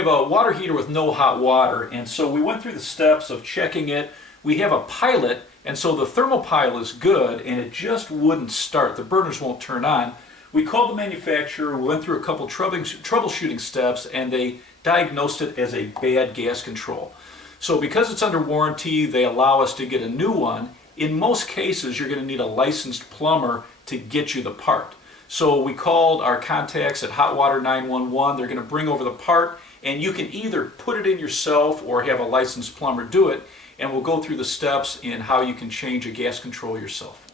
have a water heater with no hot water, and so we went through the steps of checking it. We have a pilot, and so the thermopile is good, and it just wouldn't start. The burners won't turn on. We called the manufacturer, we went through a couple troubleshooting steps, and they diagnosed it as a bad gas control. So because it's under warranty, they allow us to get a new one. In most cases, you're going to need a licensed plumber to get you the part. So we called our contacts at Hot Water 911. They're going to bring over the part, and you can either put it in yourself or have a licensed plumber do it, and we'll go through the steps in how you can change a gas control yourself.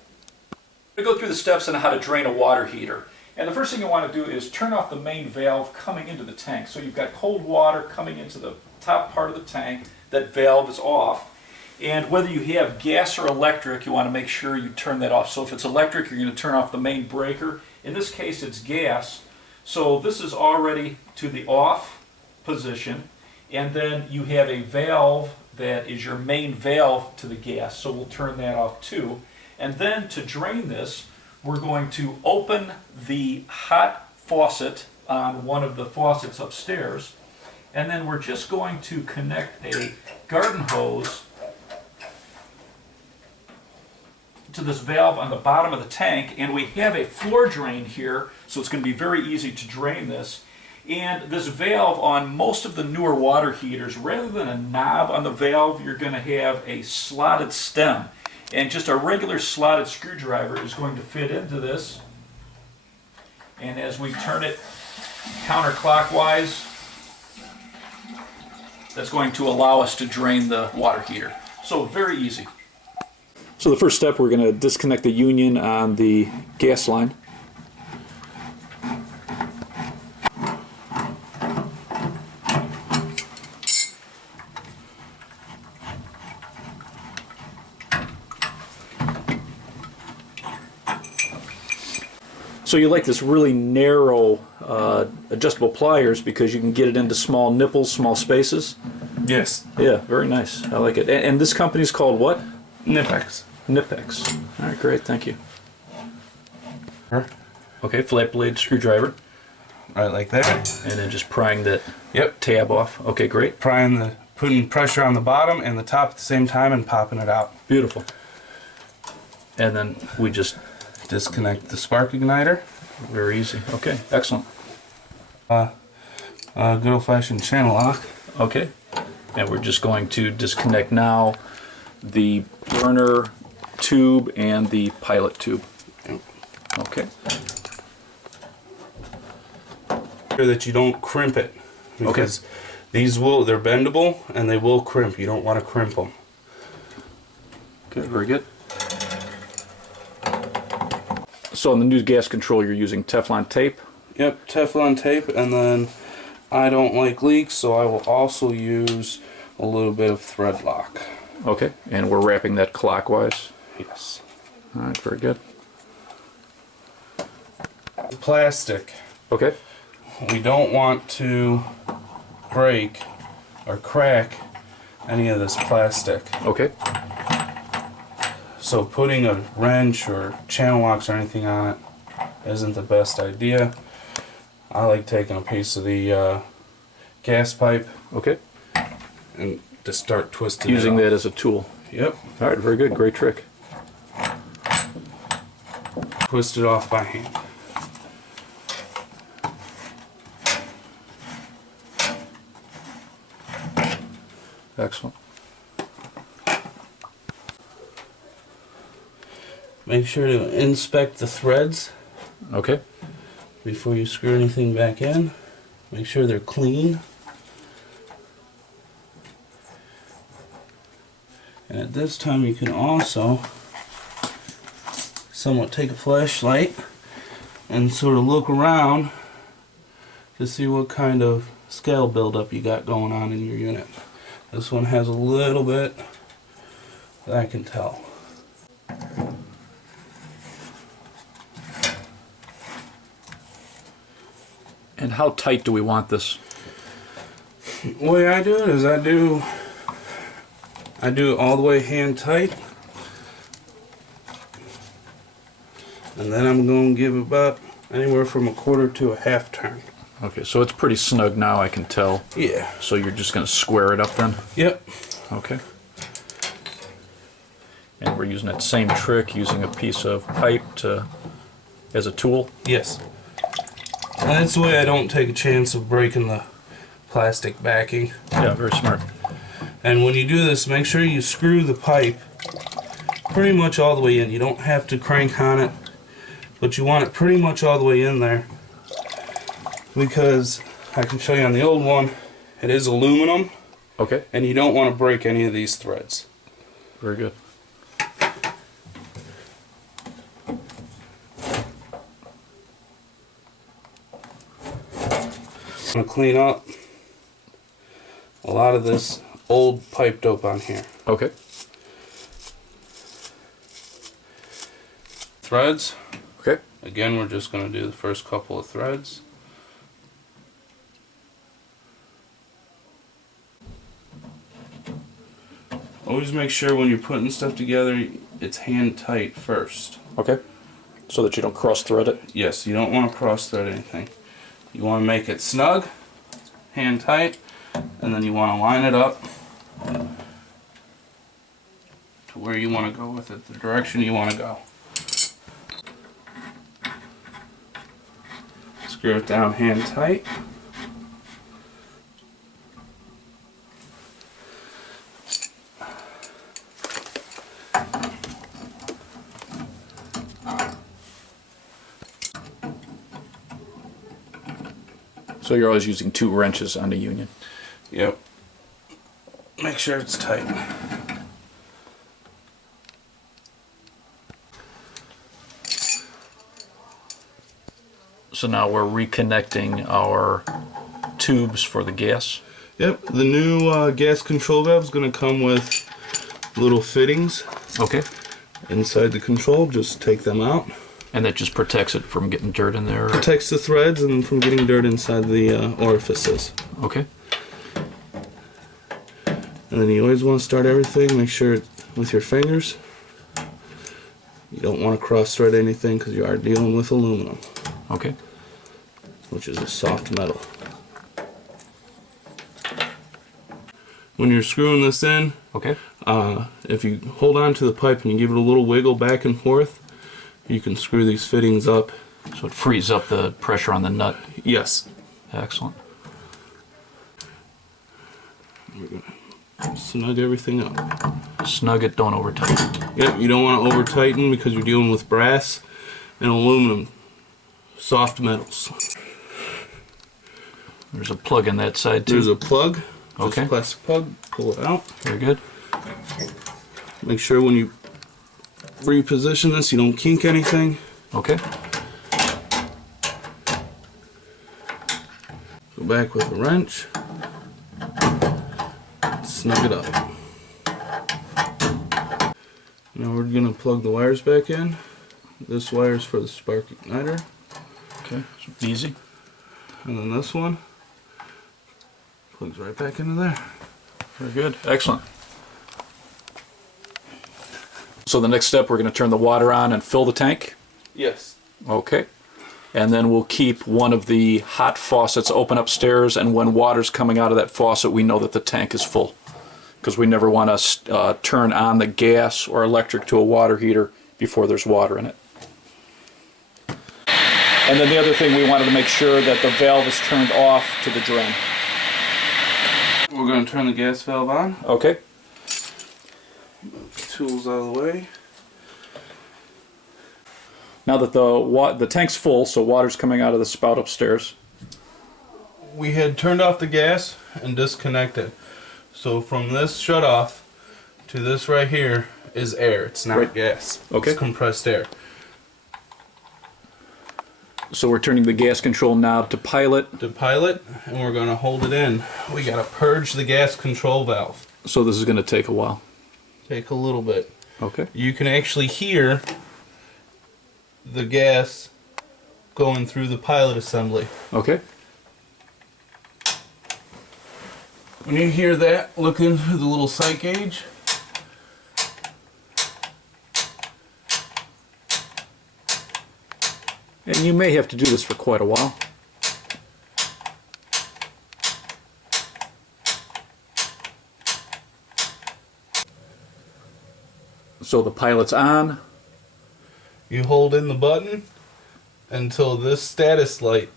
We go through the steps on how to drain a water heater. And the first thing you want to do is turn off the main valve coming into the tank. So you've got cold water coming into the top part of the tank. That valve is off. And whether you have gas or electric, you want to make sure you turn that off. So if it's electric, you're going to turn off the main breaker. In this case, it's gas. So this is already to the off position. And then you have a valve that is your main valve to the gas. So we'll turn that off too. And then to drain this, we're going to open the hot faucet on one of the faucets upstairs. And then we're just going to connect a garden hose to this valve on the bottom of the tank, and we have a floor drain here, so it's going to be very easy to drain this. And this valve on most of the newer water heaters, rather than a knob on the valve, you're going to have a slotted stem. And just a regular slotted screwdriver is going to fit into this. And as we turn it counterclockwise, that's going to allow us to drain the water heater. So very easy. So the first step, we're going to disconnect the union on the gas line. So you like this really narrow adjustable pliers because you can get it into small nipples, small spaces? Yes. Yeah, very nice. I like it. And this company's called what? Knipex. Knipex. All right, great. Thank you. Her. Okay, flat blade screwdriver. Right like that. And then just prying that Yep. tab off. Okay, great. Putting pressure on the bottom and the top at the same time and popping it out. Beautiful. And then we just... Disconnect the spark igniter. Very easy. Okay, excellent. Good old-fashioned channel lock. Okay. And we're just going to disconnect now the burner tube and the pilot tube. Yep. Okay. Sure that you don't crimp it, because they're bendable and they will crimp. You don't want to crimp them. Okay, very good. So on the new gas control, you're using Teflon tape? Yep, Teflon tape, and then I don't like leaks, so I will also use a little bit of thread lock. Okay, and we're wrapping that clockwise? Yes. All right, very good. Plastic. Okay. We don't want to break or crack any of this plastic. Okay. So putting a wrench or channel locks or anything on it isn't the best idea. I like taking a piece of the gas pipe. Okay. And to start twisting Using it that as a tool. Yep. All right, very good. Great trick. Twist it off by hand. Excellent. Make sure to inspect the threads Okay. before you screw anything back in. Make sure they're clean. And at this time you can also somewhat take a flashlight and sort of look around to see what kind of scale buildup you got going on in your unit. This one has a little bit that I can tell. And how tight do we want this? The way I do it is I do it all the way hand tight, and then I'm going to give about anywhere from a quarter to a half turn. Okay, so it's pretty snug now, I can tell. Yeah. So you're just going to square it up then? Yep. Okay. And we're using that same trick, using a piece of pipe as a tool? Yes. And that's the way I don't take a chance of breaking the plastic backing. Yeah, very smart. And when you do this, make sure you screw the pipe pretty much all the way in. You don't have to crank on it, but you want it pretty much all the way in there. Because I can show you on the old one, it is aluminum, Okay, and you don't want to break any of these threads. very good. I'm going to clean up a lot of this old pipe dope on here. Okay. Threads, Okay. again, we're just going to do the first couple of threads. Always make sure when you're putting stuff together, it's hand tight first. Okay. So that you don't cross thread it? Yes, you don't want to cross thread anything. You want to make it snug, hand tight, and then you want to line it up to where you want to go with it, the direction you want to go. Screw it down hand tight. So you're always using 2 wrenches on the union? Yep. Make sure it's tight. So now we're reconnecting our tubes for the gas? Yep, the new gas control valve is going to come with little fittings Okay. inside the control. Just take them out. And that just protects it from getting dirt in there? Protects the threads and from getting dirt inside the orifices. Okay. And then you always want to start everything, make sure with your fingers. You don't want to cross thread anything because you are dealing with aluminum, Okay. which is a soft metal. When you're screwing this in, Okay. if you hold on to the pipe and you give it a little wiggle back and forth, you can screw these fittings up. So it frees up the pressure on the nut. Yes. Excellent. We're gonna snug everything up. Snug it, don't over tighten. Yep, you don't want to over tighten because you're dealing with brass and aluminum, soft metals. There's a plug in that side too. There's a plug, just Okay. a plastic plug, pull it out. Very good. Make sure when you reposition this you don't kink anything. Okay. Go back with a wrench, snug it up. Now we're going to plug the wires back in. This wire's for the spark igniter, Okay. So easy. and then this one plugs right back into there. Very good. Excellent. So the next step, we're going to turn the water on and fill the tank. Yes. Okay. And then we'll keep one of the hot faucets open upstairs, and when water's coming out of that faucet, we know that the tank is full. Because we never want to turn on the gas or electric to a water heater before there's water in it. And then the other thing, we wanted to make sure that the valve is turned off to the drain. We're going to turn the gas valve on. Okay. Tools out of the way. Now that the tank's full, so water's coming out of the spout upstairs. We had turned off the gas and disconnected. So from this shut off to this right here is air. It's not Right. gas. Okay. It's compressed air. So we're turning the gas control knob to pilot. To pilot, and we're going to hold it in. We got to purge the gas control valve. So this is going to take a while. Take a little bit. Okay. You can actually hear the gas going through the pilot assembly. Okay. When you hear that, look into the little sight gauge. And you may have to do this for quite a while. So the pilot's on. You hold in the button until this status light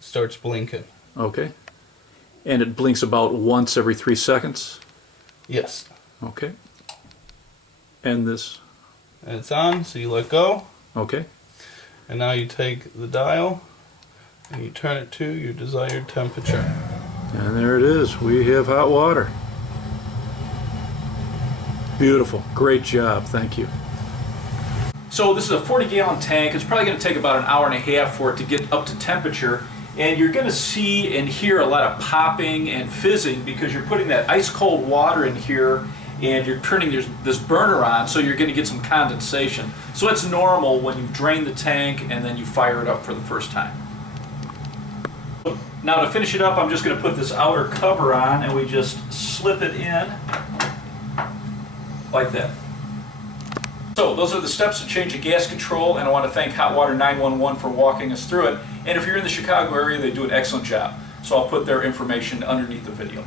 starts blinking. Okay. And it blinks about once every 3 seconds. Yes. Okay. And this. And it's on, so you let go. Okay. And now you take the dial and you turn it to your desired temperature. And there it is. We have hot water. Beautiful. Great job. Thank you. So this is a 40-gallon tank. It's probably going to take about an hour and a half for it to get up to temperature. And you're going to see and hear a lot of popping and fizzing because you're putting that ice cold water in here and you're turning this burner on, so you're going to get some condensation. So it's normal when you drain the tank and then you fire it up for the first time. Now to finish it up, I'm just going to put this outer cover on and we just slip it in like that. So those are the steps to change a gas control, and I want to thank Hot Water 911 for walking us through it. And if you're in the Chicago area, they do an excellent job. So I'll put their information underneath the video.